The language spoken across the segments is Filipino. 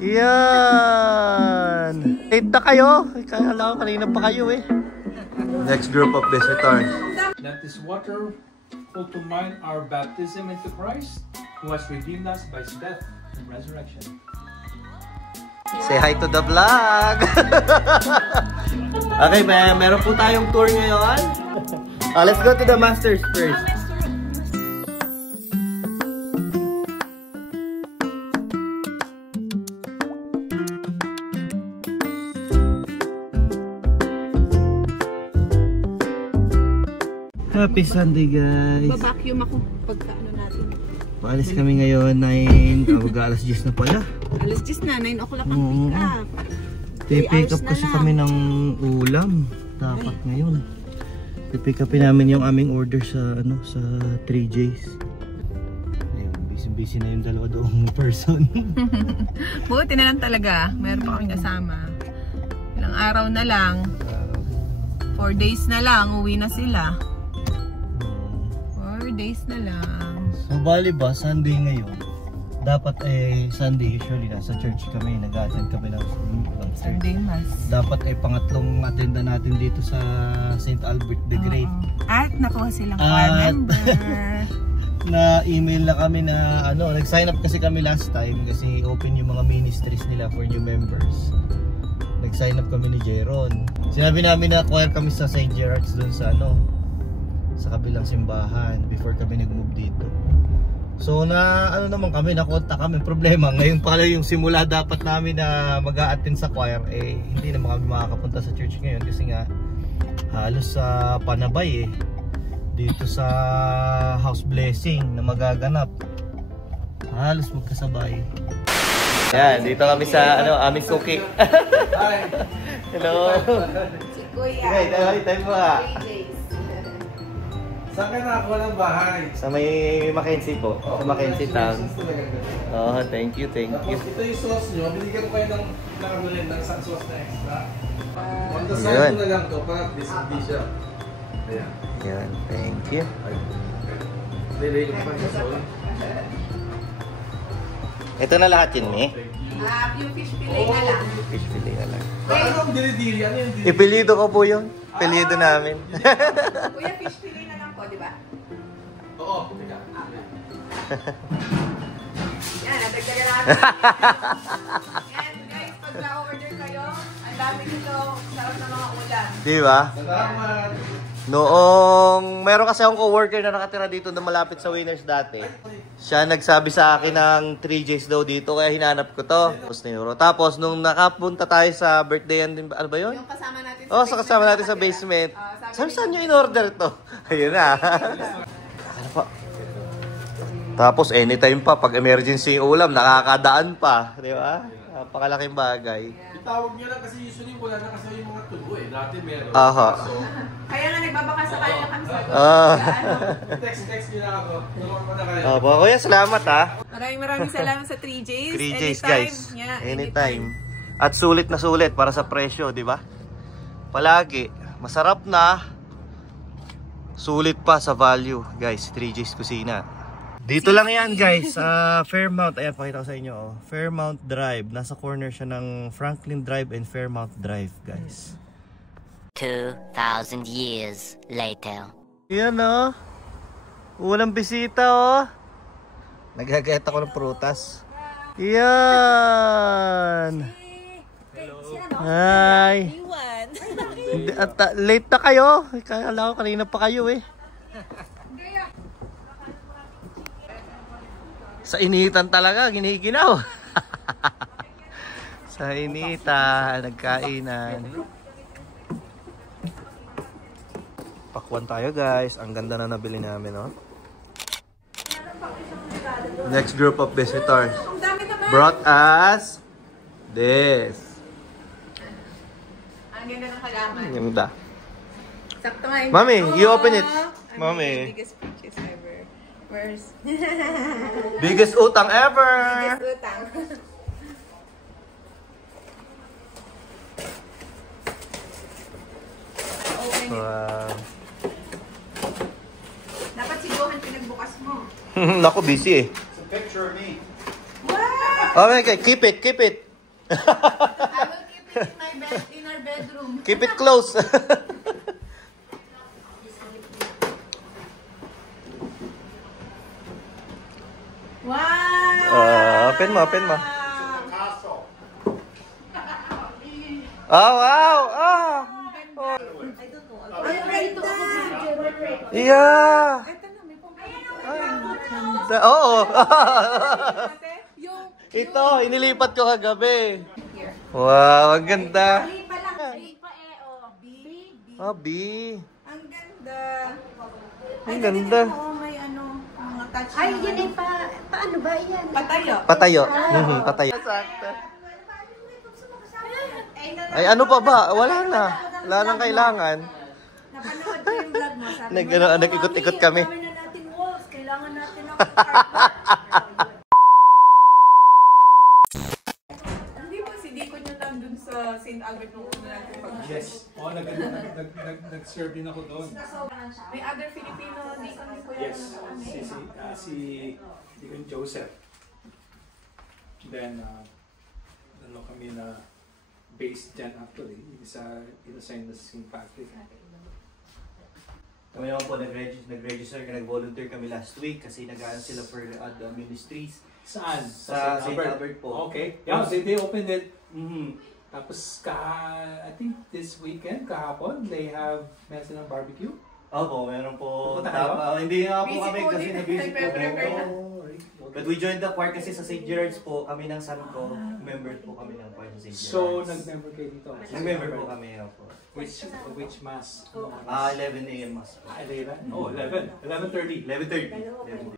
Yan! Late na kayo. Kala ko kanina pa kayo eh. Next group of visitors. Let this water call to mind our baptism into Christ, who has redeemed us by his death and resurrection. Say hi to the vlog! Okay, meron po tayong tour ngayon. Let's go to the masters first. Happy Sunday, guys. Babacuum ako pagka ano natin. Paalis kami ngayon, 9, alas 10 na pala. Alas 10 na, 9 o'clock ang pick up. Pick up kasi kami ng ulam. Dapat ngayon. Pick upin namin yung aming order sa ano sa 3J's. Ayun, busy na yung dalawa doong person. Buti na lang talaga. Meron pa kaming kasama. Ilang araw na lang. 4 days na lang, uwi na sila. 4 days na lang. So bali ba, Sunday ngayon? Dapat Sunday usually nasa church kami, nag-attend kami ng Sunday Mass. Dapat pangatlong attenda natin dito sa St. Albert the Great. At nakuha silang choir member. Na-email na kami na nag-sign up kasi kami last time kasi open yung mga ministries nila for new members. Nag-sign up kami ni Jeron. Sinabi namin na choir kami sa St. Gerard's doon sa sa kabilang simbahan before kami nag-move dito. So naman kami, nakonta kami. Problema ngayon pala yung simula dapat namin na mag-a-attend sa choir hindi naman kami makakapunta sa church ngayon kasi nga halos sa panabay dito sa house blessing na magaganap. Halos magkasabay. Yan, dito kami sa aming suki. Hello. Si Kuya. Hey, tayo mo ha. Saan ka nakakuha ng bahay? Sa may Mackenzie po. Sa Mackenzie Town. Thank you. Ito yung sauce nyo. Binigyan ko kayo ng isang sauce na extra. On the side na lang to para hindi siya. Ayan. Yan, thank you. Lilay ko pa yung sauce. Ito na lahat yun, eh? Yung fish fillet na lang. Fish fillet na lang. Ano ang diri-diri? Ano yung diri-diri? Ipilido ko po yun. Pilido namin. Kuya, fish fillet na lang po, di ba? Oo. Teka. Yan, natagdagan natin. And guys, pag na-order kayo, ang dami nito. Sarap na mga ulam. Di ba? Salamat. Noong meron kasi akong co-worker na nakatira dito na malapit sa Winners dati. Siya nagsabi sa akin ng 3J's daw dito kaya hinanap ko to. Tapos nung nakapunta tayo sa birthday din, ano ba yun? Yung kasama natin sa basement. Kasama natin sa basement. Sabi saan nyo in-order to? Ayun na. Ano pa? Tapos anytime pa, pag emergency yung ulam, nakakadaan pa. Di ba? Napakalaking bagay. Itawag nyo lang kasi usually wala na kasi yung mga tubo Dati meron. Aha. So, kaya nga nagbabaka sa kanila kami sa text nyo lang ako. Tulungan ko na kayo. Opo, kuya, salamat ha. Maraming salamat sa 3J's. 3J's anytime, guys. Yeah, anytime. At sulit na sulit para sa presyo, di ba? Palagi. Masarap na. Sulit pa sa value, guys. 3J's Kusina. Dito lang yan, guys. Fairmount. Ayan, pakita ko sa inyo. Oh. Fairmount Drive. Nasa corner siya ng Franklin Drive and Fairmount Drive, guys. 2,000 years later. Yan, oh. Unang bisita, oh. Naghagayat ako ng prutas. Yan. Hi. Late na kayo. Kala ko kanina pa kayo eh. Sa initan talaga, giniginaw. Sa initan, nagkainan. Pakwan tayo guys. Ang ganda na nabili namin, oh. Next group of visitors brought us this. Ang ganda ng halaman. Ganda. Sakto nga. Mami, you open it. Mami. Biggest purchase ever. Where's? Biggest utang ever. Biggest utang. Wow. Dapat si Johan pinagbukas mo. Naku, busy eh. It's a picture of me. What? Okay, keep it, keep it. keep it in my bed, in our bedroom. Keep it close. Wow! Open mo. Oh, wow! Oh! Yeah! Oo! Ito, inilipat ko kagabi. Wow, ang ganda. Oh, B. Ang ganda. Ang ganda. May ano, mga touch. Ay, yan ay paano ba yan? Patayo. Patayo. Patayo. Ay, ano pa ba? Wala na. Wala nang kailangan. Napanood ko yung vlog mo. Sabi mo, Nag-ikot-ikot kami. gawin na natin walls. Kailangan natin ng carpet. Hindi ba si Deacon yung nandun sa St. Albert nung una natin pag Yes. Oo, nag-serve din ako doon. May other Filipino Deacon din po yan. Yes. Si Deacon Joseph. Then, kami na based dyan actually. Inasign na St. Patrick. Kami naman po nag-register, nag-volunteer kami last week kasi nag-aaral sila for the ministries. Saan? Sa St. Albert po. Okay. Yeah, they opened it. Mhm. Tapos, I think this weekend, kahapon, they have mesa ng barbecue. Opo, meron po. Pupunta kayo? Hindi nga po Busy kami po kasi din. na-busy po. Prepare na. But we joined the choir kasi sa St. Gerard's po, kami ng son ko, member po kami ng choir sa St. Gerard's. So, nag-member kayo dito? Nag-member po kami, opo. Which mass? 11 a.m. mas po. 11? Oh, 11. 11:30. 11:30.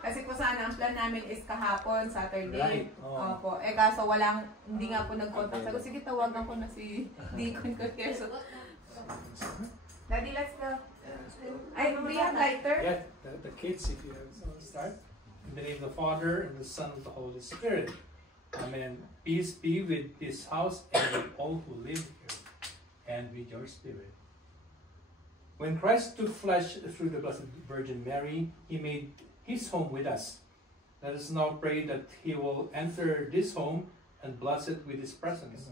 Kasi po sana, ang plan namin is kahapon, Saturday. Right. Oh. Opo. Kaso hindi nga po nag-contact. Sabi ko, sige, tawagan ko na si Deacon Cotierso. Daddy, let's go. Ay, do you have lighter? Yeah, the kids, if you have start. In the name of the Father, and the Son, and the Holy Spirit. Amen. Peace be with this house and with all who live here, and with your spirit. When Christ took flesh through the Blessed Virgin Mary, He made His home with us. Let us now pray that He will enter this home and bless it with His presence.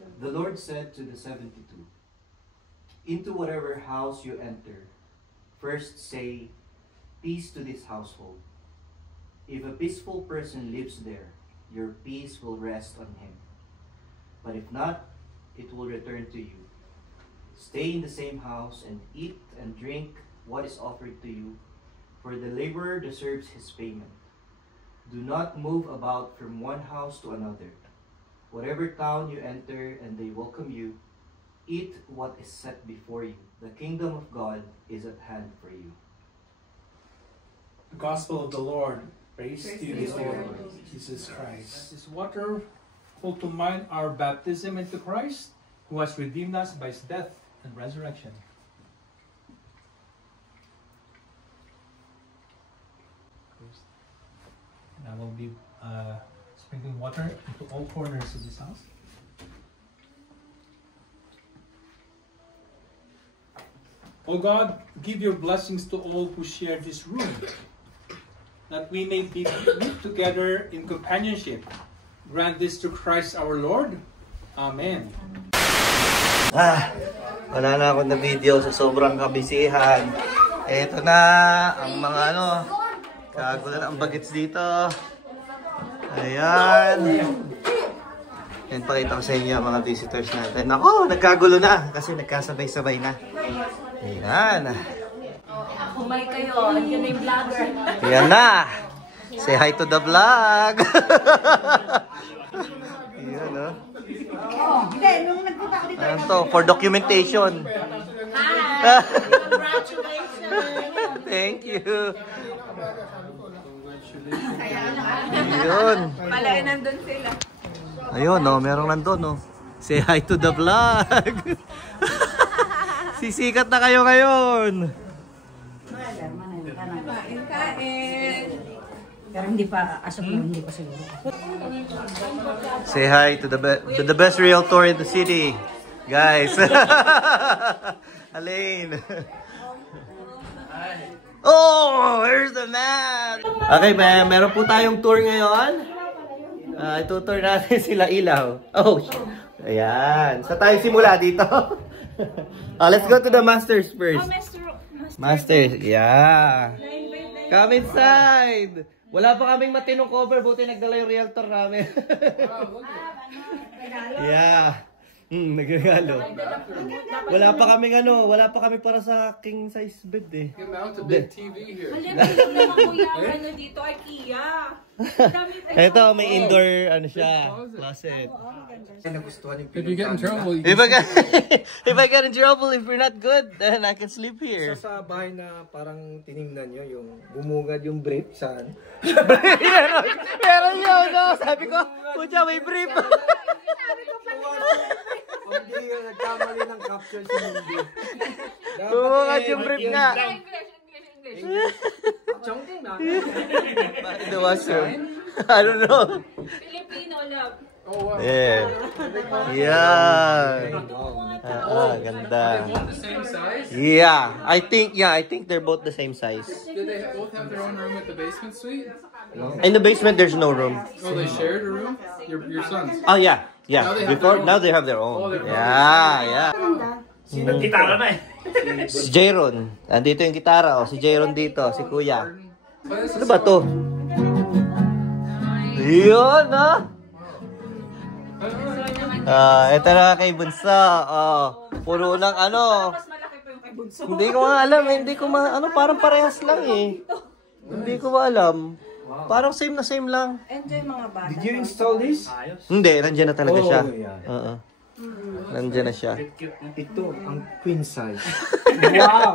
The Lord said to the 72, "Into whatever house you enter, first say, 'Peace to this household.' If a peaceful person lives there, your peace will rest on him. But if not, it will return to you. Stay in the same house and eat and drink what is offered to you, for the laborer deserves his payment. Do not move about from one house to another. Whatever town you enter and they welcome you, eat what is set before you. The kingdom of God is at hand for you." The Gospel of the Lord. Praise to you, Lord. Lord Jesus Christ. This water call to mind our baptism into Christ, who has redeemed us by His death and resurrection. And I will be sprinkling water into all corners of this house. O God, give your blessings to all who share this room, that we may be meet together in companionship. Grant this to Christ our Lord. Amen. Wala na akong na video sa sobrang kabisihan. Eto na ang mga kagulo na ang bagets dito. Ayan. Yan, pakita ko sa inyo mga visitors natin. Ako, nagkagulo na kasi nagkasabay-sabay na. Ayan. Kumay kayo. Yan na yung vlogger. Ayan na. Say hi to the vlog. Ayan, oh. Hindi, nung nagpunta ako dito. Ayan to, for documentation. Hi! Congratulations! Thank you. Ayun. Palay nandun sila. Ayun, no, merong nandun, no. Say hi to the vlog. Sisikat na kayo ngayon. Kain. Pero hindi pa, asap mo, hindi pa siguro. Say hi to the best realtor in the city, guys. Alain. Oh, where's the man? Okay, meron po tayong tour ngayon. Itutur natin sila ilaw. Oh, ayan. Sa tayo simula dito. Let's go to the masters first. Masters, yeah. Come inside. Wala pa kaming matinong cover, buti nagdala yung realtor namin. Yeah. Nagregalo. Wala pa kaming para sa king size bed eh. You mount a big TV here. Dito, IKEA. Ito, may indoor siya, closet. If you get in trouble, you If I get in trouble, if you're not good, then I can sleep here. Sa bahay na parang tiningnan nyo, yung bumungad yung brief, saan? Meron yun, no? Sabi ko, pucha, may brief. Hindi yung nagkamali ng caption si Mundi. Bumungad yung brief nga. Chongking na. In the washroom. I don't know. Filipino love. Oh, wow. Yeah. Yeah. Ganda. Both the same size? Yeah, I think they're both the same size. Did they both have their own room with the basement suite? In the basement, there's no room. Oh, they shared a room? Your sons? Oh yeah, yeah. Now they have Before their own. now they have their Oh, own. their own. Yeah. Gitara na eh. Si Jayron, andito yung gitara, si Jayron dito, si Kuya. But this Ano is ba to? Yun, ito na kay Bunso. Puro ng Mas malaki pa yung kay Bunso. Hindi ko nga alam, parang parehas lang eh. Hindi ko alam. Parang same na same lang. Enjoy mga bata. Did you install this? Hindi, nandiyan na talaga siya. yeah. Nandiyan na siya. Ito, ang queen size. Wow!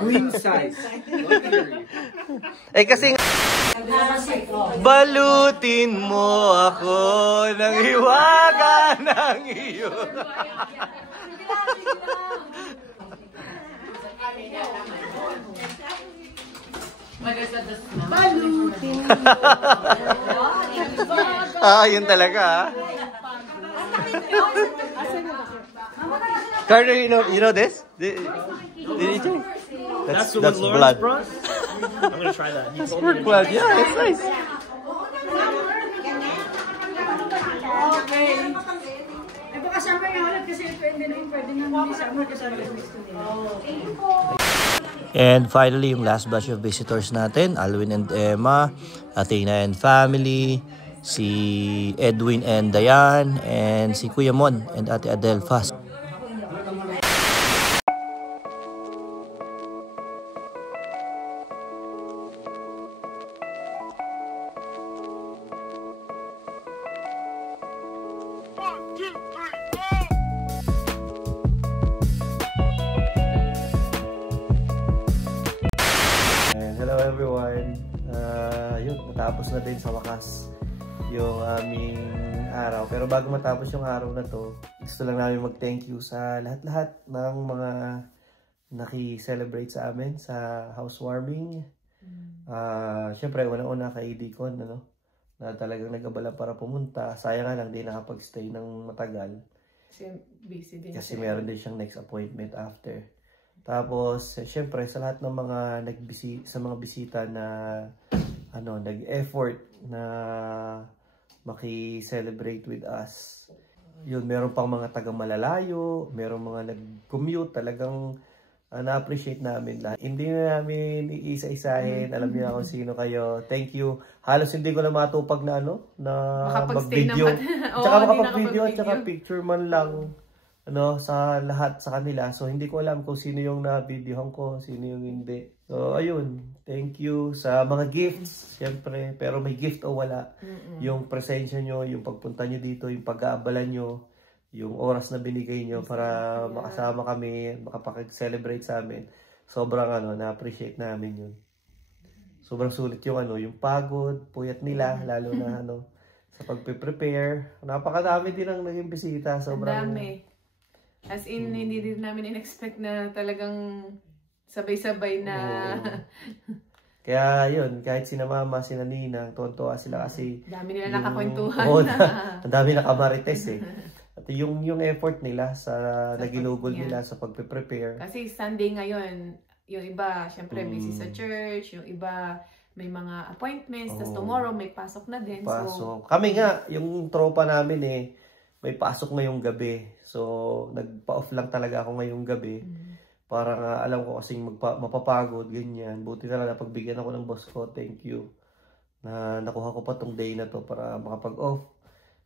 Queen size. Eh kasi balutin mo ako ng hiwaga ng iyo. Balutin mo. Yun talaga. Carter, you know this? Did you check? That's blood. I'm gonna try that. That's pork blood. Yeah, it's nice. And finally, yung last batch of visitors natin, Alwin and Emma, Athena and family, si Edwin and Diane, and si Kuya Mon and Ate Adelfa. Hello everyone. Yun, natapos na din sa wakas yung aming araw. Pero bago matapos yung araw na to, gusto lang namin mag-thank you sa lahat-lahat ng mga naki-celebrate sa amin sa housewarming. Siyempre, unang-una kay Deacon, na talagang nag-abala para pumunta. Sayang nga lang, di nakapag-stay ng matagal. Busy din Kasi meron din siyang next appointment after. Tapos, siyempre, sa lahat ng mga sa mga bisita na nag-effort na maki-celebrate with us. Yun, meron pang mga taga-malalayo, meron mga nag-commute, talagang na-appreciate namin lahat. Hindi na namin iisa-isahin, alam niyo kung sino kayo. Thank you. Halos hindi ko na matupag na mag-video. Tsaka makapag-video at tsaka picture man lang. Sa lahat sa kanila. So, hindi ko alam kung sino yung na-videohan ko, sino yung hindi. So, ayun. Thank you sa mga gifts, syempre. Pero may gift o wala. Yung presensya nyo, yung pagpunta nyo dito, yung pag-aabala nyo, yung oras na binigay nyo para makasama kami, makapag-celebrate sa amin. Sobrang na-appreciate namin yun. Sobrang sulit yung yung pagod, puyat nila, lalo na sa pagpe-prepare. Napakadami din ang naging bisita. Sobrang dami. As in, hindi din namin in-expect na talagang sabay-sabay na... Kaya yun, kahit sina mama, sina ninang, tuwan-tuwa sila kasi... Dami nila nakakwentuhan. Ang dami nakamarites eh. At yung effort nila sa nagilugol nila sa pagpe-prepare. Kasi Sunday ngayon, yung iba, syempre busy sa church, yung iba may mga appointments, tapos Oo. tomorrow may pasok na din. So, Pasok. Kami nga, yung tropa namin may pasok ngayong gabi. So, nagpa-off lang talaga ako ngayong gabi. Para nga alam ko kasing mapapagod, ganyan. Buti na lang napagbigyan ako ng boss ko. Thank you. Na nakuha ko pa tong day na to para makapag-off.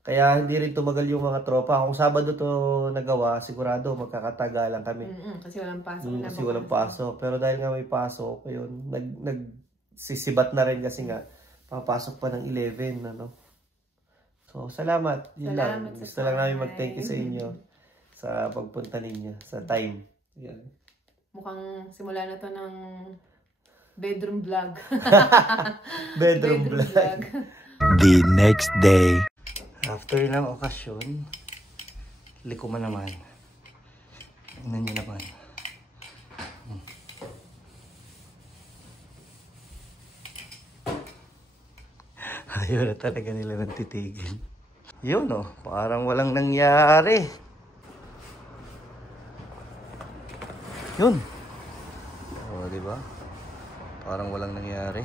Kaya hindi rin tumagal yung mga tropa. Kung Sabado to nagawa, sigurado magkakatagalan kami. Kasi walang pasok. Kasi walang pasok. Pero dahil nga may pasok, yun, nagsisibat na rin kasi nga, papasok pa ng 11, ano. So, salamat. Yun lang. Gusto lang namin mag-thank you sa inyo sa pagpunta ninyo, sa time. Yan. Mukhang simula na to ng bedroom vlog. Bedroom vlog. The next day. After ng okasyon, liko man naman. Tingnan nyo naman. Ayaw na talaga nila nang titigil. Yun parang walang nangyari. Yun. Diba? Parang walang nangyari.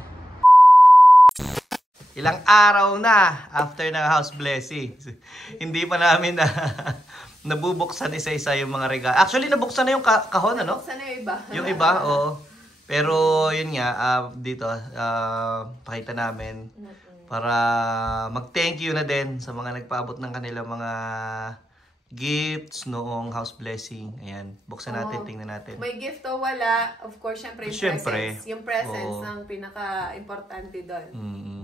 Ilang araw na after ng house blessing. Hindi pa namin nabubuksan isa-isa yung mga regalo. Actually, nabuksan na yung kahon, ano? Nabuksan na yung iba. Yung iba, oo. Pero yun nga, dito, pakita namin para mag-thank you na din sa mga nagpaabot ng kanilang mga gifts noong house blessing. Ayan, buksan natin, tingnan natin. May gift o wala, of course, syempre yung presents. Yung presents ang pinaka-importante doon.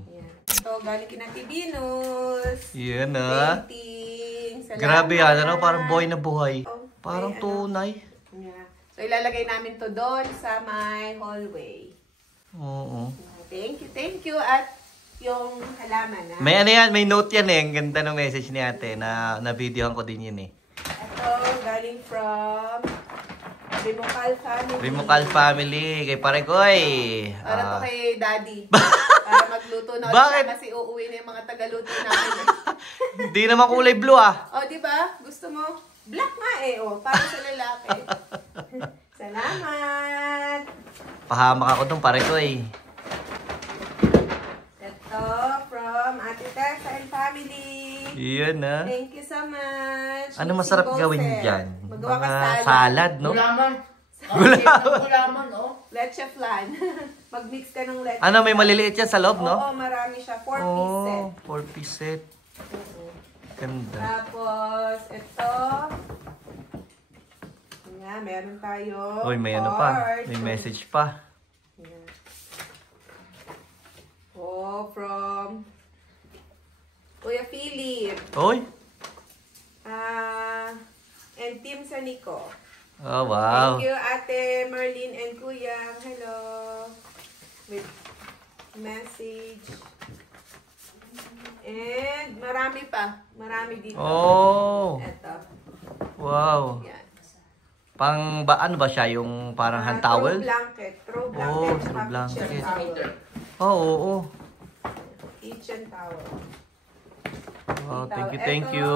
Ayan. So, galing kina Venus. Yan Painting. Salamat. Grabe yan, ano? Parang buhay na buhay. Parang tunay. Yeah. So, ilalagay namin to doon sa my hallway. Oo. Thank you. At yung halaman, May ano yan, may note yan Ang ganda ng message ni ate na videohan ko din yun Ito, galing from Rimukal Family. Rimukal Family, kay Parekoy. Para to kay Daddy. Para magluto na ulit kasi uuwi na yung mga tagaluto namin. Di naman kulay blue Di ba? Gusto mo? Black nga para sa lalaki. Salamat! Pahamak ako dun, Parekoy. Ito, from Ate Tessa and family. Yun Thank you so much. Ano masarap gawin dyan? Magawa ka Mga salad, no? Gulaman, Leche flan. Mag-mix ka ng leche. Ano, may maliliit yan sa loob, no? Oo, marami siya. 4-piece set. 4-piece set. Ganda. Tapos, ito. Nga, meron tayo. Uy, may ano pa. May message pa. From Kuya Philip. Uy. And Team Sanico. Oh, wow. Thank you, Ate Marlene and Kuya. Hello. With message. And marami pa. Marami dito. Ito. Wow. Yan. Ano ba siya? Yung parang hand towel? Throw blanket. Throw blanket. Kitchen towel. Oo. Kitchen towel. Wow, thank you.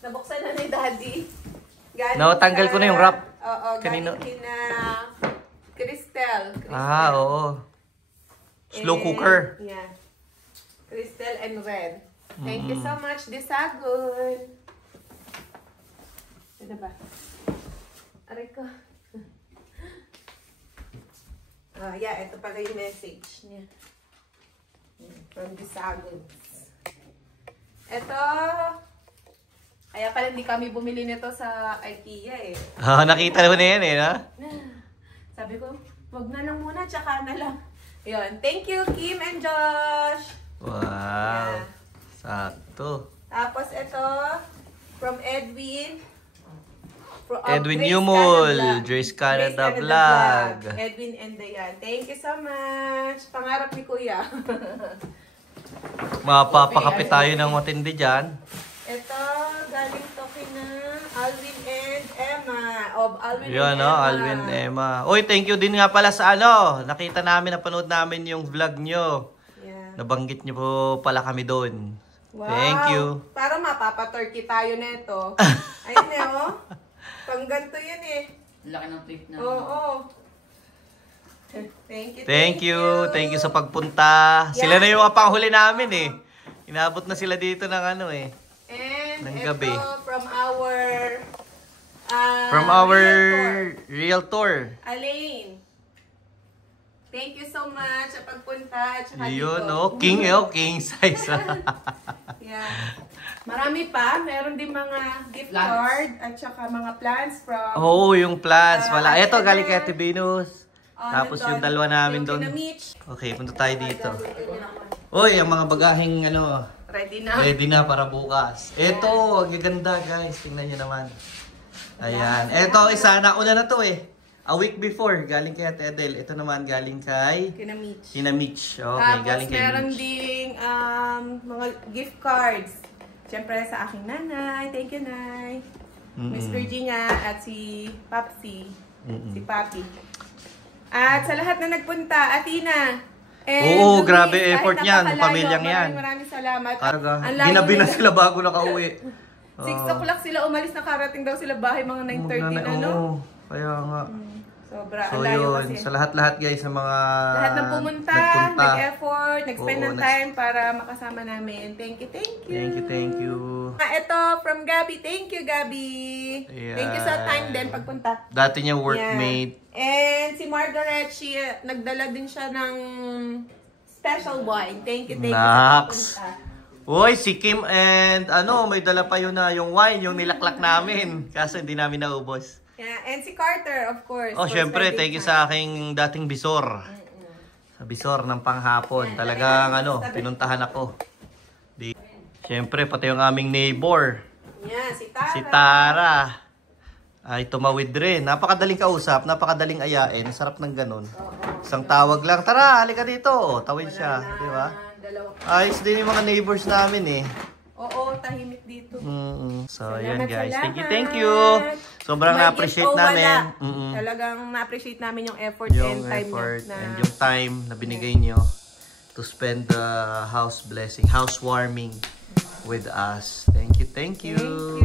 Nabuksan na ni Daddy. Tanggal ko na yung wrap. Oo, galing kina Cristel. Oo. Slow cooker. Yeah. Cristel and Red. Thank you so much, Disagun. Ano ba? Aray ko. Ito pala yung message niya. From Disagun. Ito, kaya pala hindi kami bumili nito sa IKEA Nakita mo na yan no? Sabi ko, wag na lang muna, tsaka na lang. Yun. Thank you, Kim and Josh. Wow. Sakto. Tapos ito, from Edwin. Edwin Yumul, Drace Canada Vlog. Edwin and Dayan. Thank you so much. Pangarap ni Kuya. Mapapakape tayo ng matindi dyan. Ito, galing to kina Alvin and Emma. Alvin Emma. Uy, thank you din nga pala sa nakita namin, napanood namin yung vlog nyo. Yeah. Nabanggit nyo po pala kami doon. Wow. Thank you. Para mapapaturkey tayo nito. Ayun Pang ganito yan Laki ng plate na. Oo. Thank you. Thank you sa pagpunta. Sila na yung mga panghuli namin eh. Inabot na sila dito ng ano eh. And Ng ito gabi. from our realtor, realtor. Alain. Thank you so much sa pagpunta at saka Yun, dito. king size. Yeah. Marami pa. Meron din mga gift card at saka mga plants from... Oo, yung plants. Wala. Ate Ito, galing kay Annette. Ate Venus. Tapos yung dalawa namin doon. Mitch. Okay, punta tayo dito. Uy, ang mga bagaheng Ready na. ready na para bukas. Ito, ang gaganda guys. Tingnan nyo naman. Ayan. Ito, isa nauna na to eh. A week before, galing kay Ate Adele. Ito naman galing kay Kina Mitch. Tina Mitch. Okay, Tapos galing kay meron Mitch. ding mga gift cards. Siyempre sa aking nanay. Thank you, Nay. Miss Virginia at si Papsi. Si Papi. At sa lahat na nagpunta, Atina. And Oo, Luis, grabe kahit effort yan, napakalayo, pamilyang yan. Maraming salamat. Talaga. Ang layo Ginabi na nila. sila bago nakauwi. 6 o'clock sila umalis, nakarating daw sila bahay mga 9:30 na, no? Oo, kaya nga. Sobra, So ang layo yun, kasi. sa lahat-lahat guys, sa mga Lahat ng pumunta, nag-effort, nag-spend Oo, ng time para makasama namin. Thank you, thank you. Thank you. Ito, from Gabi. Thank you, Gabi. Ayan. Thank you sa time din pagpunta. Dati niya workmate. And si Margaret, nagdala din siya ng special wine. Thank you sa Naks. pagpunta. Uy, si Kim and may dala pa yun na yung wine, yung nilaklak namin. Kaso hindi namin naubos. Yeah, and si Carter, of course. Oh, for syempre, spending thank you time. sa aking dating bisor. Sa bisor ng panghapon. Talagang pinuntahan ako. Syempre, pati yung aming neighbor. Yeah, si Tara. Si Tara. Ay, tumawid rin. Napakadaling kausap, napakadaling ayain. Sarap ng ganun. Isang tawag lang, Tara, halika dito. Tawid siya, di ba? Ayos din yung mga neighbors namin eh. Oo, tahimik dito. So, Salamat, ayan guys. salamat. Thank you. Sobrang May na-appreciate gift o wala. namin. Talagang na-appreciate namin yung effort and Yung time effort nyo. and yung time na binigay nyo to spend the house blessing, housewarming with us. Thank you, thank you. Thank you.